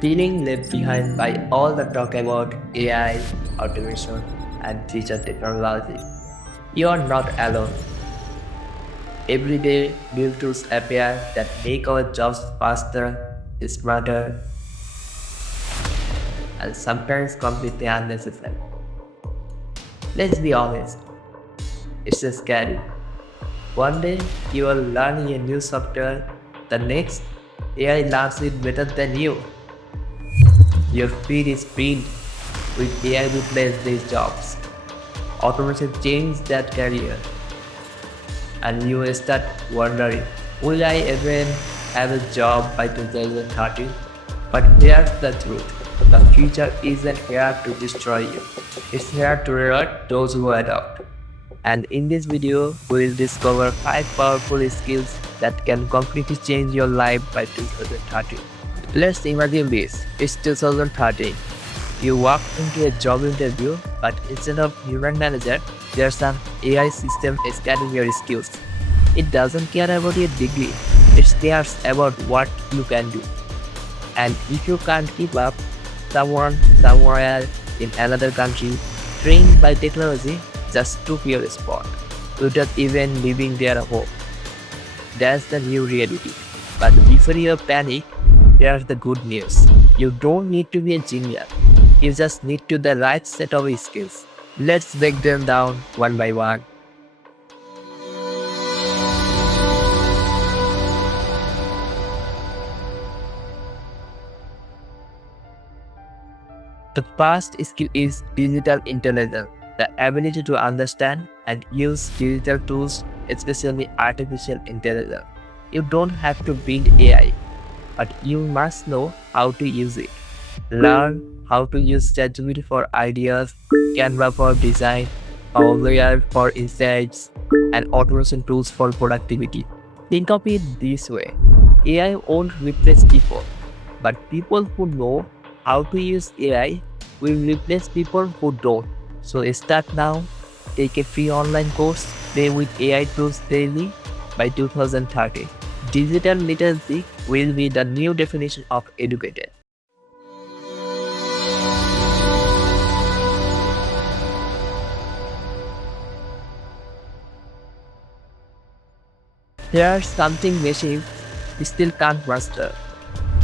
Feeling left behind by all the talk about AI, automation, and future technology. You are not alone. Every day, new tools appear that make our jobs faster, smarter, and sometimes completely unnecessary. Let's be honest, it's scary. One day, you are learning a new software, the next, AI learns it better than you. Your feed is filled with AI replace these jobs. Automation changed that career, and you will start wondering, will I even have a job by 2030? But here's the truth. The future isn't here to destroy you. It's here to reward those who adopt. And in this video, we will discover 5 powerful skills that can completely change your life by 2030. Let's imagine this. It's 2030. You walk into a job interview, but instead of human manager, there's an AI system scanning your skills. It doesn't care about your degree. It cares about what you can do. And if you can't keep up, someone somewhere in another country, trained by technology, just took your spot, without even leaving their home. That's the new reality. But before you panic, here's the good news. You don't need to be a genius. You just need to the right set of skills. Let's break them down one by one. The first skill is digital intelligence, the ability to understand and use digital tools, especially artificial intelligence. You don't have to build AI, but you must know how to use it. Learn how to use ChatGPT for ideas, Canva for design, Power BI for insights, and automation tools for productivity. Think of it this way. AI won't replace people, but people who know how to use AI will replace people who don't. So start now, take a free online course, play with AI tools daily by 2030. Digital literacy will be the new definition of educated. Here's something machines still can't master: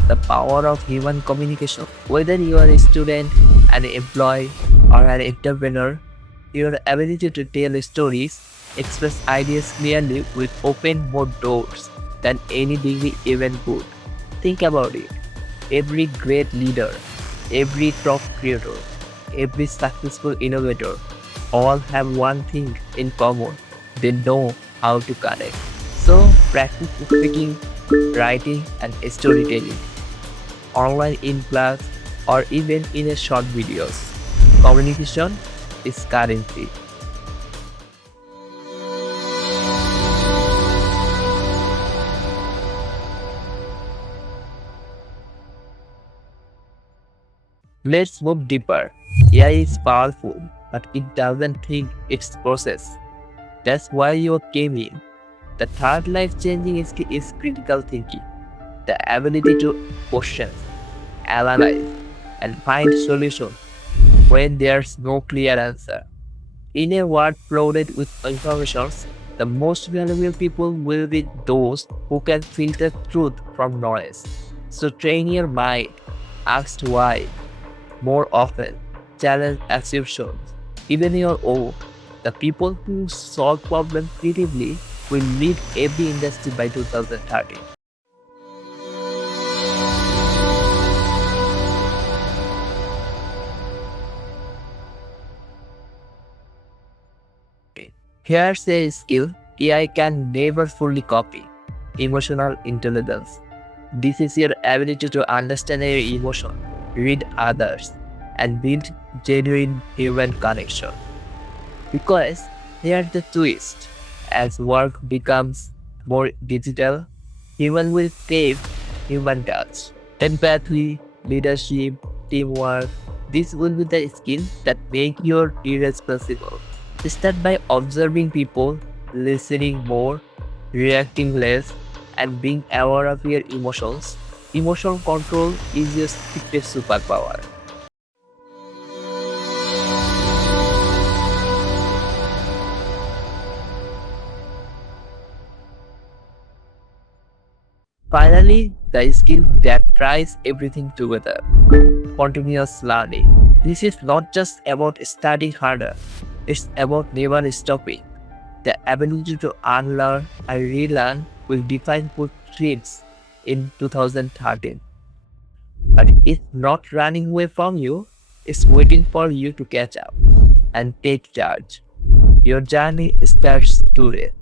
the power of human communication. Whether you are a student, an employee, or an entrepreneur, your ability to tell stories, express ideas clearly will open more doors than any degree even could. Think about it. Every great leader, every top creator, every successful innovator all have one thing in common. They know how to connect. So practice speaking, writing, and storytelling online, in class, or even in a short videos. Communication is currency. Let's move deeper. AI is powerful, but it doesn't think, it's process. That's why you came in. The third life-changing skill is critical thinking, the ability to question, analyze, and find solutions when there's no clear answer. In a world flooded with information, the most valuable people will be those who can filter truth from noise. So train your mind, ask why more often, challenge assumptions, even your own. The people who solve problems creatively will lead every industry by 2030. Here's a skill AI can never fully copy: emotional intelligence. This is your ability to understand your emotion, read others, and build genuine human connection. Because here's the twist: as work becomes more digital, human will save human touch. Empathy, leadership, teamwork, this will be the skill that make you irresponsible. Start by observing people, listening more, reacting less, and being aware of your emotions. Emotional control is your secret superpower. Finally, the skill that ties everything together: continuous learning. This is not just about studying harder, it's about never stopping. The ability to unlearn and relearn will define who thrives in 2013. But it's not running away from you, it's waiting for you to catch up and take charge. Your journey starts today.